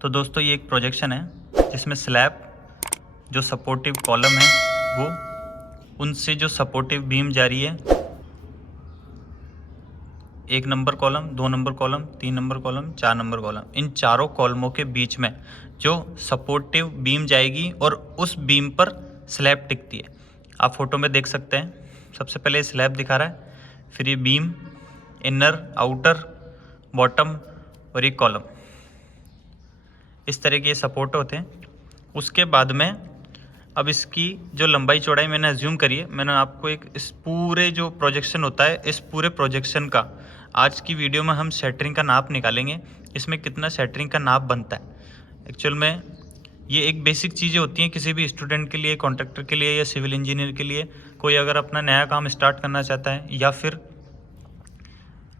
तो दोस्तों ये एक प्रोजेक्शन है जिसमें स्लैब जो सपोर्टिव कॉलम है वो उनसे जो सपोर्टिव बीम जा रही है 1 number column, 2 number column, 3 number column, 4 number column, इन चारों कॉलमों के बीच में जो सपोर्टिव बीम जाएगी और उस बीम पर स्लैब टिकती है। आप फोटो में देख सकते हैं। सबसे पहले स्लैब दिखा रहा है, फिर ये बीम, इनर, आउटर, बॉटम और ये कॉलम, इस तरह के सपोर्ट होते हैं। उसके बाद में अब इसकी जो लंबाई चौड़ाई मैंने अज्यूम करी है, मैंने आपको एक इस पूरे जो प्रोजेक्शन होता है, इस पूरे प्रोजेक्शन का आज की वीडियो में हम शटरिंग का नाप निकालेंगे। इसमें कितना शटरिंग का नाप बनता है। एक्चुअल में ये एक बेसिक चीज़ें होती हैं किसी भी स्टूडेंट के लिए, कॉन्ट्रैक्टर के लिए या सिविल इंजीनियर के लिए। कोई अगर अपना नया काम स्टार्ट करना चाहता है या फिर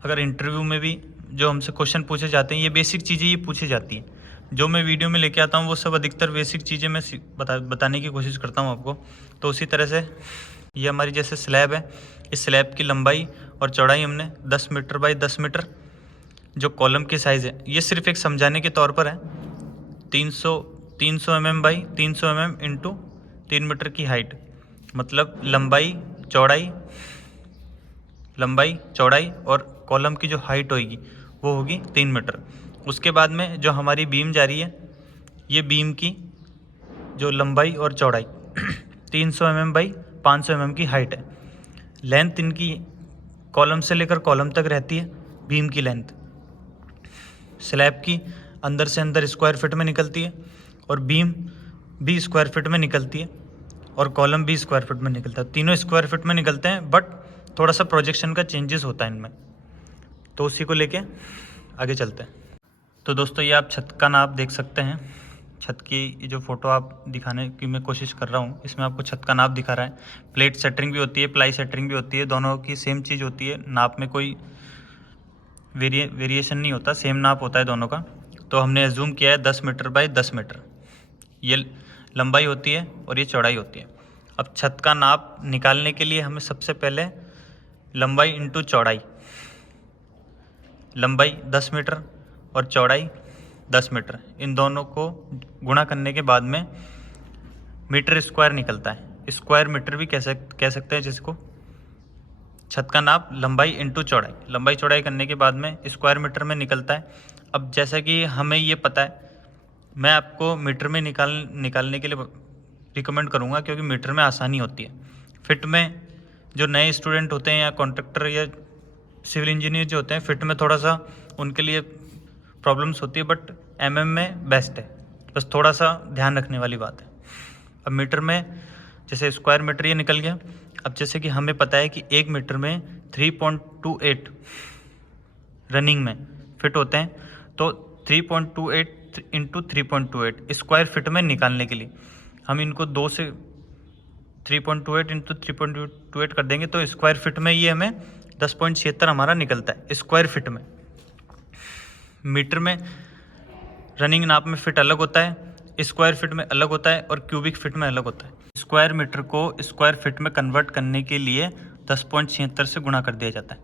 अगर इंटरव्यू में भी जो हमसे क्वेश्चन पूछे जाते हैं, ये बेसिक चीज़ें ये पूछी जाती हैं। जो मैं वीडियो में लेके आता हूँ वो सब अधिकतर बेसिक चीज़ें मैं बताने की कोशिश करता हूँ आपको। तो उसी तरह से ये हमारी जैसे स्लैब है, इस स्लैब की लंबाई और चौड़ाई हमने 10 मीटर बाई 10 मीटर, जो कॉलम की साइज़ है ये सिर्फ एक समझाने के तौर पर है। 300 mm by 300 mm into 3 metre की हाइट, मतलब लंबाई चौड़ाई और कॉलम की जो हाइट होगी वो होगी 3 मीटर। उसके बाद में जो हमारी बीम जा रही है, ये बीम की जो लंबाई और चौड़ाई 300 mm बाई 500 mm की हाइट है। लेंथ इनकी कॉलम से लेकर कॉलम तक रहती है। बीम की लेंथ स्लैब की अंदर से अंदर स्क्वायर फीट में निकलती है और बीम भी स्क्वायर फीट में निकलती है और कॉलम भी स्क्वायर फीट में निकलता है। तीनों स्क्वायर फीट में निकलते हैं, बट थोड़ा सा प्रोजेक्शन का चेंजेस होता है इनमें। तो उसी को लेके आगे चलते हैं। तो दोस्तों ये आप छत का नाप देख सकते हैं। छत की जो फ़ोटो आप दिखाने की मैं कोशिश कर रहा हूँ, इसमें आपको छत का नाप दिखा रहा है। प्लेट सेटरिंग भी होती है, प्लाई सेटरिंग भी होती है, दोनों की सेम चीज़ होती है। नाप में कोई वेरिएशन नहीं होता, सेम नाप होता है दोनों का। तो हमने एज्यूम किया है 10 मीटर बाई 10 मीटर ये लंबाई होती है और ये चौड़ाई होती है। अब छत का नाप निकालने के लिए हमें सबसे पहले लंबाई इंटू चौड़ाई, लंबाई 10 मीटर और चौड़ाई 10 मीटर, इन दोनों को गुणा करने के बाद में मीटर स्क्वायर निकलता है। स्क्वायर मीटर भी कह सकते हैं जिसको। छत का नाप लंबाई इंटू चौड़ाई, लंबाई चौड़ाई करने के बाद में स्क्वायर मीटर में निकलता है। अब जैसा कि हमें ये पता है, मैं आपको मीटर में निकालने के लिए रिकमेंड करूँगा, क्योंकि मीटर में आसानी होती है। फिट में जो नए स्टूडेंट होते हैं या कॉन्ट्रैक्टर या सिविल इंजीनियर जो होते हैं, फिट में थोड़ा सा उनके लिए प्रॉब्लम्स होती है, बट mm में बेस्ट है। बस थोड़ा सा ध्यान रखने वाली बात है। अब मीटर में जैसे स्क्वायर मीटर ये निकल गया। अब जैसे कि हमें पता है कि 1 मीटर में 3.28 रनिंग में फिट होते हैं, तो 3.28 इंटू 3.28 स्क्वायर फिट में निकालने के लिए हम इनको 2 से 3.28 इंटू 3.28 कर देंगे, तो स्क्वायर फिट में ये हमें 10.76 हमारा निकलता है स्क्वायर फिट में। मीटर में रनिंग नाप में फिट अलग होता है, स्क्वायर फिट में अलग होता है और क्यूबिक फिट में अलग होता है। स्क्वायर मीटर को स्क्वायर फिट में कन्वर्ट करने के लिए 10.76 से गुणा कर दिया जाता है।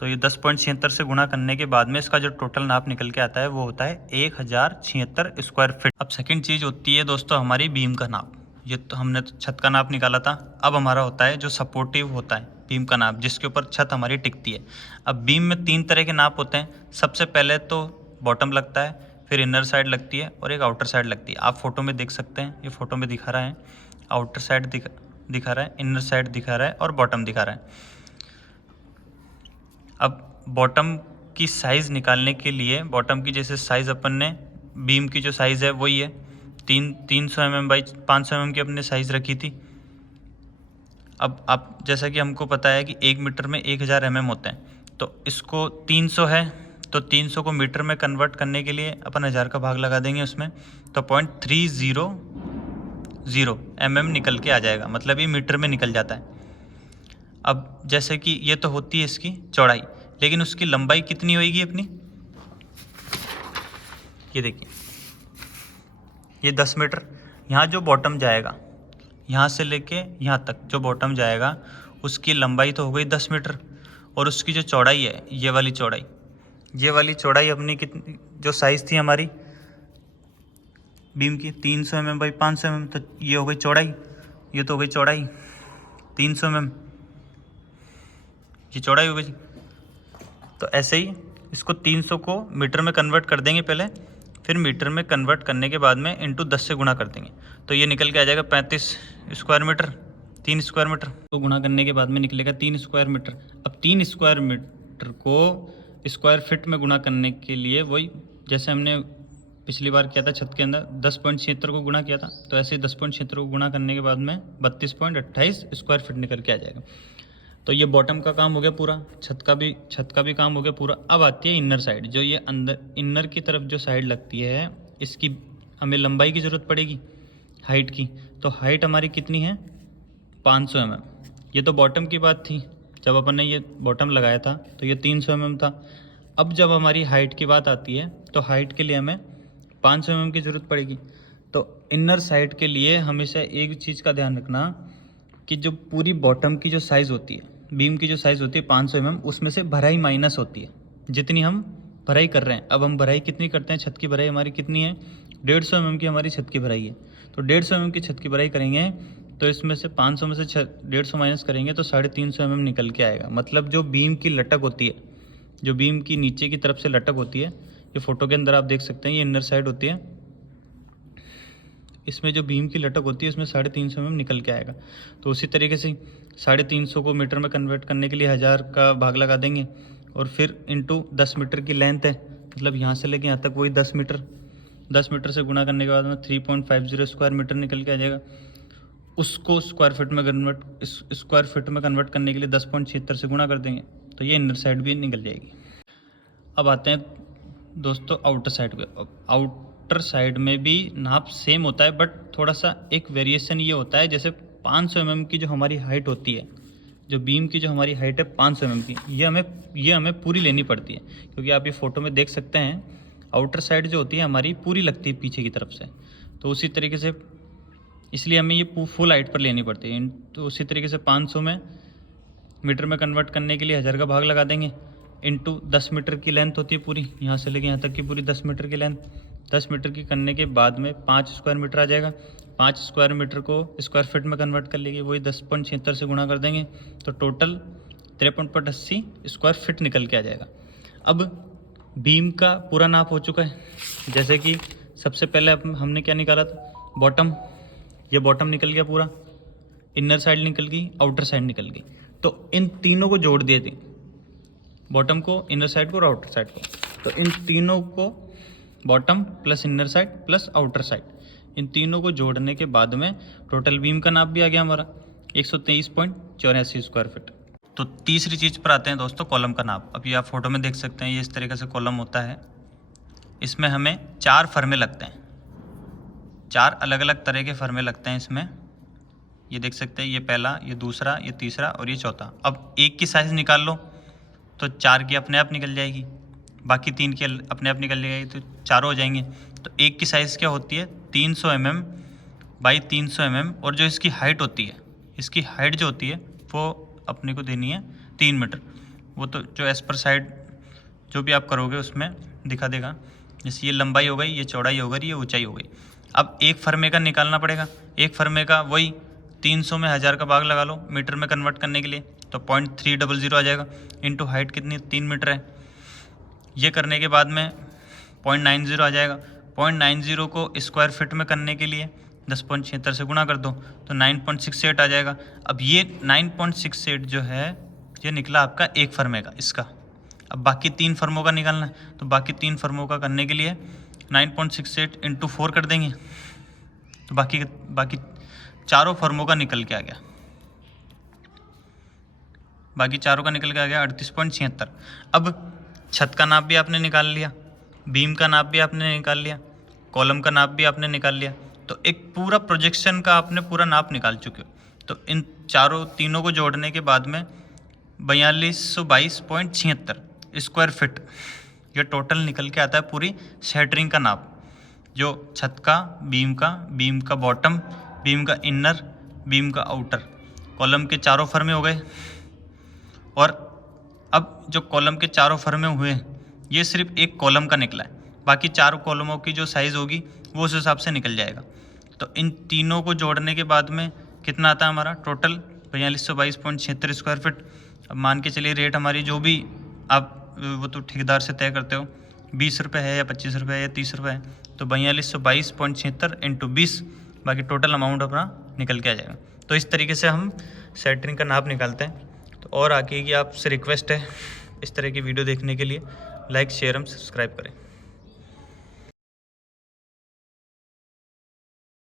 तो ये 10.76 से गुणा करने के बाद में इसका जो टोटल नाप निकल के आता है वो होता है 1076 स्क्वायर फिट। अब सेकंड चीज़ होती है दोस्तों हमारी बीम का नाप। ये तो हमने तो छत का नाप निकाला था। अब हमारा होता है जो सपोर्टिव होता है बीम का नाप, जिसके ऊपर छत हमारी टिकती है। अब बीम में 3 तरह के नाप होते हैं। सबसे पहले तो बॉटम लगता है, फिर इनर साइड लगती है और एक आउटर साइड लगती है। आप फोटो में देख सकते हैं, ये फोटो में दिखा रहा है, आउटर साइड दिखा रहा है, इनर साइड दिखा रहा है और बॉटम दिखा रहा है। अब बॉटम की साइज़ निकालने के लिए, बॉटम की जैसे साइज़ अपन ने बीम की जो साइज़ है वही है 300 mm बाई 500 mm की अपने साइज़ रखी थी। अब आप जैसा कि हमको पता है कि 1 मीटर में 1000 mm होते हैं, तो इसको 300 है, तो 300 को मीटर में कन्वर्ट करने के लिए अपन 1000 का भाग लगा देंगे उसमें, तो 0.300 mm निकल के आ जाएगा, मतलब ये मीटर में निकल जाता है। अब जैसे कि ये तो होती है इसकी चौड़ाई, लेकिन उसकी लंबाई कितनी होगी अपनी, ये देखिए, ये 10 मीटर। यहाँ जो बॉटम जाएगा, यहाँ से लेके यहाँ तक जो बॉटम जाएगा उसकी लंबाई तो हो गई 10 मीटर, और उसकी जो चौड़ाई है ये वाली चौड़ाई अपनी कितनी, जो साइज़ थी हमारी बीम की 300 mm बाई 500 mm, तो ये हो गई चौड़ाई, ये तो हो गई चौड़ाई 300 mm, ये चौड़ाई हो गई। तो ऐसे ही इसको 300 को मीटर में कन्वर्ट कर देंगे पहले, फिर मीटर में कन्वर्ट करने के बाद में इंटू 10 से गुणा कर देंगे, तो ये निकल के आ जाएगा 35 स्क्वायर मीटर, 3 स्क्वायर मीटर। तो गुणा करने के बाद में निकलेगा 3 स्क्वायर मीटर। अब 3 स्क्वायर मीटर को स्क्वायर फिट में गुणा करने के लिए वही जैसे हमने पिछली बार किया था छत के अंदर 10.76 को गुणा किया था, तो ऐसे 10.76 को गुणा करने के बाद में 32.28 स्क्वायर फिट निकल के आ जाएगा। तो ये बॉटम का काम हो गया पूरा, छत का भी काम हो गया पूरा। अब आती है इनर साइड, जो ये अंदर इनर की तरफ जो साइड लगती है, इसकी हमें लंबाई की ज़रूरत पड़ेगी हाइट की। तो हाइट हमारी कितनी है 500 mm। ये तो बॉटम की बात थी, जब अपन ने ये बॉटम लगाया था तो ये 300 mm था। अब जब हमारी हाइट की बात आती है तो हाइट के लिए हमें 500 mm की ज़रूरत पड़ेगी। तो इनर साइड के लिए हमेशा एक चीज़ का ध्यान रखना कि जो पूरी बॉटम की जो साइज़ होती है, बीम की जो साइज़ होती है 500 mm, उसमें से भराई माइनस होती है जितनी हम भराई कर रहे हैं। अब हम भराई कितनी करते हैं, छत की भराई हमारी कितनी है 150 mm की हमारी छत की भराई है। तो 150 mm की छत की भराई करेंगे तो इसमें से 500 में से 150 माइनस करेंगे तो 350 mm निकल के आएगा। मतलब जो बीम की लटक होती है, जो बीम की नीचे की तरफ से लटक होती है, ये फोटो के अंदर आप देख सकते हैं, ये इनर साइड होती है, इसमें जो बीम की लटक होती है उसमें 350 mm निकल के आएगा। तो उसी तरीके से 350 को मीटर में कन्वर्ट करने के लिए 1000 का भाग लगा देंगे और फिर इंटू 10 मीटर की लेंथ है, मतलब यहाँ से लेके यहाँ तक वही 10 मीटर, 10 मीटर से गुणा करने के बाद में 3.50 स्क्वायर मीटर निकल के आ जाएगा। उसको स्क्वायर फिट में कन्वर्ट करने के लिए 10.76 से गुणा कर देंगे, तो ये इनर साइड भी निकल जाएगी। अब आते हैं दोस्तों आउटर साइड पे। आउटर साइड में भी नाप सेम होता है, बट थोड़ा सा एक वेरिएशन ये होता है, जैसे 500 mm की जो हमारी हाइट होती है, जो बीम की जो हमारी हाइट है 500 mm की, ये हमें पूरी लेनी पड़ती है, क्योंकि आप ये फ़ोटो में देख सकते हैं आउटर साइड जो होती है हमारी पूरी लगती है पीछे की तरफ से। तो उसी तरीके से इसलिए हमें ये फुल हाइट पर लेनी पड़ती है। तो उसी तरीके से 500 में मीटर में कन्वर्ट करने के लिए 1000 का भाग लगा देंगे, इंटू 10 मीटर की लेंथ होती है पूरी, यहाँ से लेके यहाँ तक की पूरी 10 मीटर की लेंथ। 10 मीटर की करने के बाद में 5 स्क्वायर मीटर आ जाएगा। 5 स्क्वायर मीटर को स्क्वायर फिट में कन्वर्ट कर लेंगे, वही 10.76 से गुणा कर देंगे, तो टोटल 53.80 स्क्वायर फिट निकल के आ जाएगा। अब बीम का पूरा नाप हो चुका है। जैसे कि सबसे पहले हमने क्या निकाला था, बॉटम, ये बॉटम निकल गया पूरा, इनर साइड निकल गई, आउटर साइड निकल गई। तो इन तीनों को जोड़ दिए थे, बॉटम को, इनर साइड को और आउटर साइड को। तो इन तीनों को, bottom plus inner side plus outer side, इन तीनों को जोड़ने के बाद में टोटल बीम का नाप भी आ गया हमारा 123.84 स्क्वायर फिट। तो तीसरी चीज़ पर आते हैं दोस्तों, कॉलम का नाप। अब ये आप फोटो में देख सकते हैं, ये इस तरीके से कॉलम होता है। इसमें हमें 4 फर्मे लगते हैं, 4 अलग अलग तरह के फर्मे लगते हैं इसमें। ये देख सकते हैं, ये पहला, ये दूसरा, ये तीसरा और ये चौथा। अब एक की साइज़ निकाल लो तो 4 की अपने आप निकल जाएगी, बाकी 3 की अपने आप निकल जाएगी, तो 4 हो जाएंगे। तो एक की साइज़ क्या होती है 300 mm बाई 300 mm, और जो इसकी हाइट होती है, इसकी हाइट जो होती है वो अपने को देनी है 3 मीटर। वो तो जो एज पर साइड जो भी आप करोगे उसमें दिखा देगा। जैसे ये लंबाई हो गई, ये चौड़ाई हो गई, ये ऊंचाई हो गई। अब एक फर्मे का निकालना पड़ेगा, एक फर्मे का वही 300 में 1000 का भाग लगा लो मीटर में कन्वर्ट करने के लिए, तो 0.300 आ जाएगा, इंटू हाइट कितनी 3 मीटर है। ये करने के बाद में 0.90 आ जाएगा। 0.90 को स्क्वायर फिट में करने के लिए 10.76 से गुणा कर दो तो 9.68 आ जाएगा। अब ये 9.68 जो है ये निकला आपका एक फर्मे का इसका। अब बाकी 3 फर्मों का निकालना है, तो बाकी 3 फर्मों का करने के लिए 9.68 इंटू 4 कर देंगे, तो बाकी चारों फर्मों का निकल के आ गया, बाकी चारों का निकल के आ गया 38.76। अब छत का नाप भी आपने निकाल लिया, बीम का नाप भी आपने निकाल लिया, कॉलम का नाप भी आपने निकाल लिया, तो एक पूरा प्रोजेक्शन का आपने पूरा नाप निकाल चुके हो। तो इन तीनों को जोड़ने के बाद में 4222.76 स्क्वायर फिट ये टोटल निकल के आता है पूरी शैटरिंग का नाप, जो छत का, बीम का बॉटम, बीम का इनर, बीम का आउटर, कॉलम के चारों फर्मे हो गए। और अब जो कॉलम के चारों फर्मे हुए ये सिर्फ एक कॉलम का निकला है, बाकी 4 कॉलमों की जो साइज़ होगी वो उस हिसाब से निकल जाएगा। तो इन तीनों को जोड़ने के बाद में कितना आता है हमारा टोटल 4222.76 स्क्वायर फीट। अब मान के चलिए रेट हमारी जो भी आप वो तो ठेकेदार से तय करते हो, 20 रुपये है या 25 रुपये है या 30 रुपये है, तो 4222.76 इंटू 20, बाकी टोटल अमाउंट अपना निकल के आ जाएगा। तो इस तरीके से हम सेंटरिंग का नाप निकालते हैं। तो और आगे की आपसे रिक्वेस्ट है इस तरह की वीडियो देखने के लिए लाइक शेयर एंड सब्सक्राइब करें।